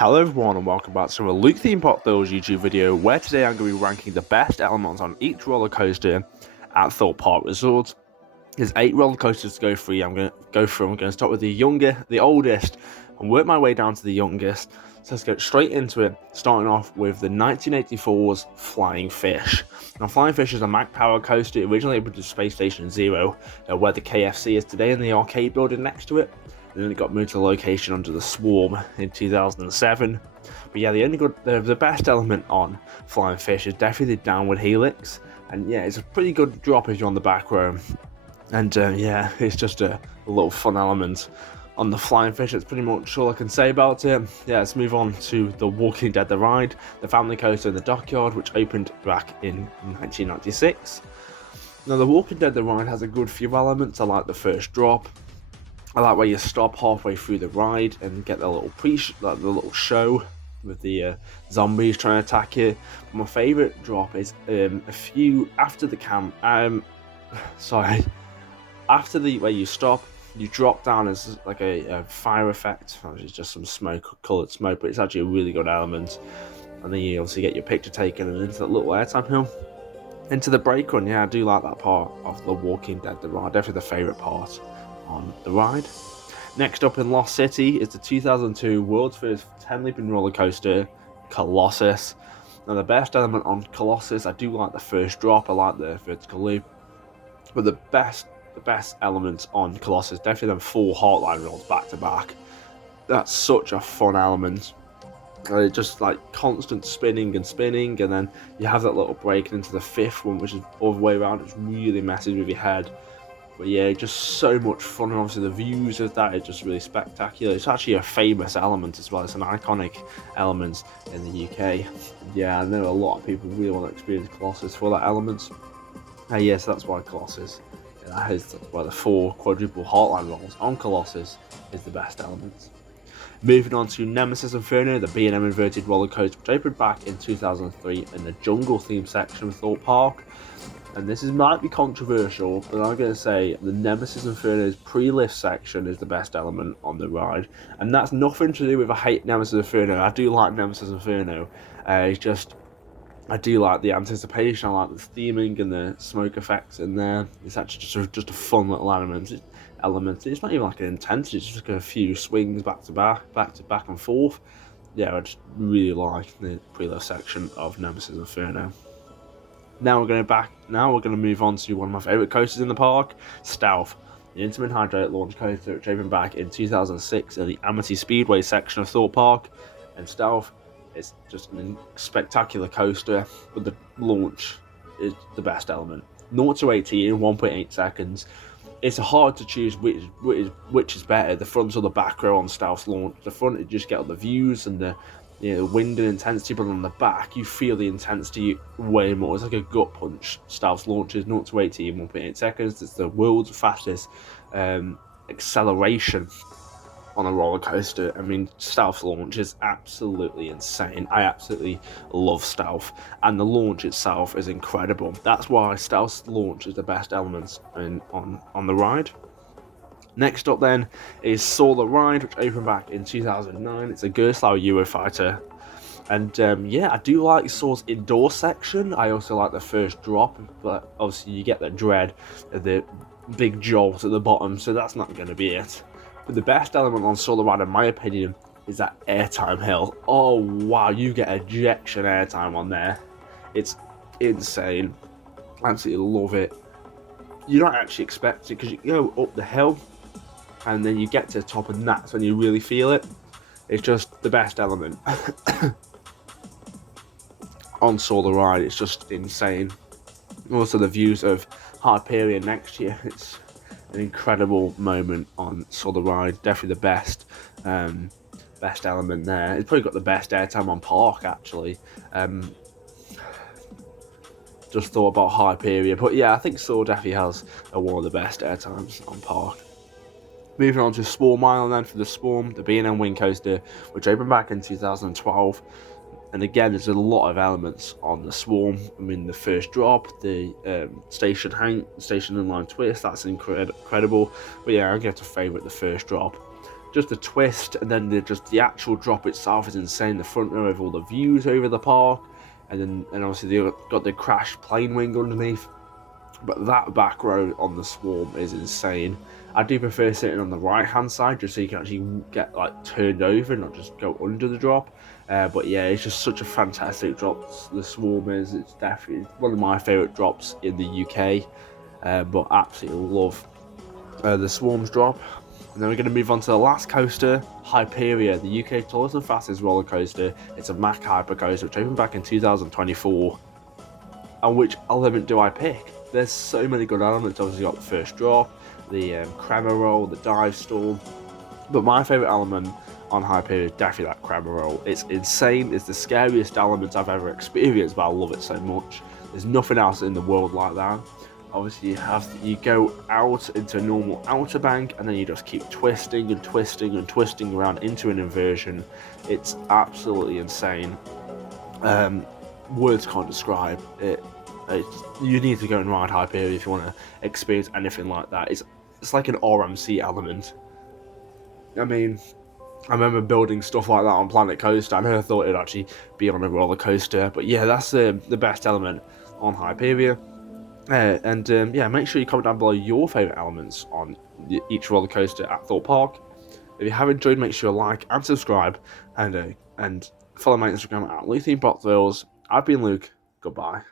Hello everyone and welcome back to a Luke Theme Park Thrills YouTube video where today I'm going to be ranking the best elements on each roller coaster at Thorpe Park Resort. There's 8 roller coasters to go through. I'm going to start with the oldest, and work my way down to the youngest. So let's get straight into it, starting off with the 1984's Flying Fish. Now, Flying Fish is a Mack Power coaster originally built at Space Station Zero, where the KFC is today in the arcade building next to it. And then it got moved to a location under the Swarm in 2007. But yeah, the best element on Flying Fish is definitely the downward helix. And yeah, it's a pretty good drop if you're on the back row. And yeah, it's just a little fun element on the Flying Fish. That's pretty much all I can say about it. Yeah, let's move on to the Walking Dead The Ride, the family coaster in the Dockyard, which opened back in 1996. Now, the Walking Dead The Ride has a good few elements. I like the first drop. I like where you stop halfway through the ride and get the little show with the zombies trying to attack you. But my favourite drop is a few after the where you stop, you drop down as like a fire effect. It's just some coloured smoke, but it's actually a really good element. And then you obviously get your picture taken and into that little airtime hill. Into the brake run, yeah, I do like that part of the Walking Dead The Ride. Definitely the favourite part on the ride. Next up in Lost City is the 2002 world's first 10-looping roller coaster, Colossus. Now, the best element on Colossus, I do like the first drop. I like the vertical loop, but the best element on Colossus, definitely them 4 Heartline rolls back to back. That's such a fun element. Just like constant spinning, and then you have that little break into the 5th one, which is all the way around. It's really messes with your head. But yeah, just so much fun, and obviously the views of that are just really spectacular. It's actually a famous element as well. It's an iconic element in the UK. Yeah, I know a lot of people really want to experience Colossus for that element. Yes, that's why Colossus. That's why the 4 quadruple Heartline rolls on Colossus is the best element. Moving on to Nemesis Inferno, the B&M inverted roller coaster, which opened back in 2003 in the jungle theme section of Thorpe Park. And this might be controversial, but I'm going to say the Nemesis Inferno's pre-lift section is the best element on the ride. And that's nothing to do with I hate Nemesis Inferno. I do like Nemesis Inferno. It's just, I do like the anticipation. I like the theming and the smoke effects in there. It's actually just a fun little element. It's not even like an intensity. It's just like a few swings back to back and forth. Yeah, I just really like the pre-lift section of Nemesis Inferno. Now we're going to move on to one of my favourite coasters in the park, Stealth, the Intamin Hydraulic Launch Coaster, which opened back in 2006 in the Amity Speedway section of Thorpe Park. And Stealth is just a spectacular coaster, but the launch is the best element. 0 to 80 in 1.8 seconds. It's hard to choose which is better, the front or the back row on Stealth's launch. The front, you just get all the views and the wind and intensity, but on the back, you feel the intensity way more. It's like a gut punch. Stealth's launch is 0 to 80 in 1.8 seconds. It's the world's fastest acceleration on a roller coaster. I mean, Stealth's launch is absolutely insane. I absolutely love Stealth, and the launch itself is incredible. That's why Stealth's launch is the best element on the ride. Next up then is Soar the Ride, which opened back in 2009. It's a Gerstlauer Eurofighter. And yeah, I do like Soar's indoor section. I also like the first drop, but obviously you get the dread of the big jolt at the bottom, so that's not going to be it. But the best element on Soar the Ride, in my opinion, is that airtime hill. Oh wow, you get ejection airtime on there. It's insane. Absolutely love it. You don't actually expect it because you go up the hill, and then you get to the top, and that's when you really feel it. It's just the best element. On Soar the Ride, it's just insane. Also, the views of Hyperia next year, it's an incredible moment on Soar the Ride. Definitely the best element there. It's probably got the best airtime on Park, actually. Just thought about Hyperia, but yeah, I think Soar definitely has one of the best airtimes on Park. Moving on to Swarm Island then for the Swarm, the B&M Wing Coaster, which opened back in 2012. And again, there's a lot of elements on the Swarm. I mean, the first drop, the station inline twist, that's incredible. But yeah, I get to favourite the first drop. just the twist, and then the actual drop itself is insane. The front row of all the views over the park, and obviously they got the crash plane wing underneath. But that back row on the Swarm is insane. I do prefer sitting on the right hand side just so you can actually get like turned over, not just go under the drop. But yeah, it's just such a fantastic drop. The Swarm is. It's definitely one of my favourite drops in the UK. But absolutely love the Swarm's drop. And then we're going to move on to the last coaster, Hyperia, the UK's tallest and fastest roller coaster. It's a Mach Hyper coaster, which opened back in 2024. And which element do I pick? There's so many good elements. Obviously, you got the first drop, the crabber roll, the dive storm. But my favourite element on Hyperia is definitely that crabber roll. It's insane. It's the scariest element I've ever experienced, but I love it so much. There's nothing else in the world like that. Obviously, you go out into a normal outer bank, and then you just keep twisting and twisting and twisting around into an inversion. It's absolutely insane. Words can't describe it. You need to go and ride Hyperia if you want to experience anything like that. It's like an RMC element. I mean, I remember building stuff like that on Planet Coaster. I never thought it'd actually be on a roller coaster, but yeah, that's the best element on Hyperia. Yeah, make sure you comment down below your favourite elements on each roller coaster at Thorpe Park. If you have enjoyed, make sure to like and subscribe, and follow my Instagram at LukeThemePopThrills. I've been Luke. Goodbye.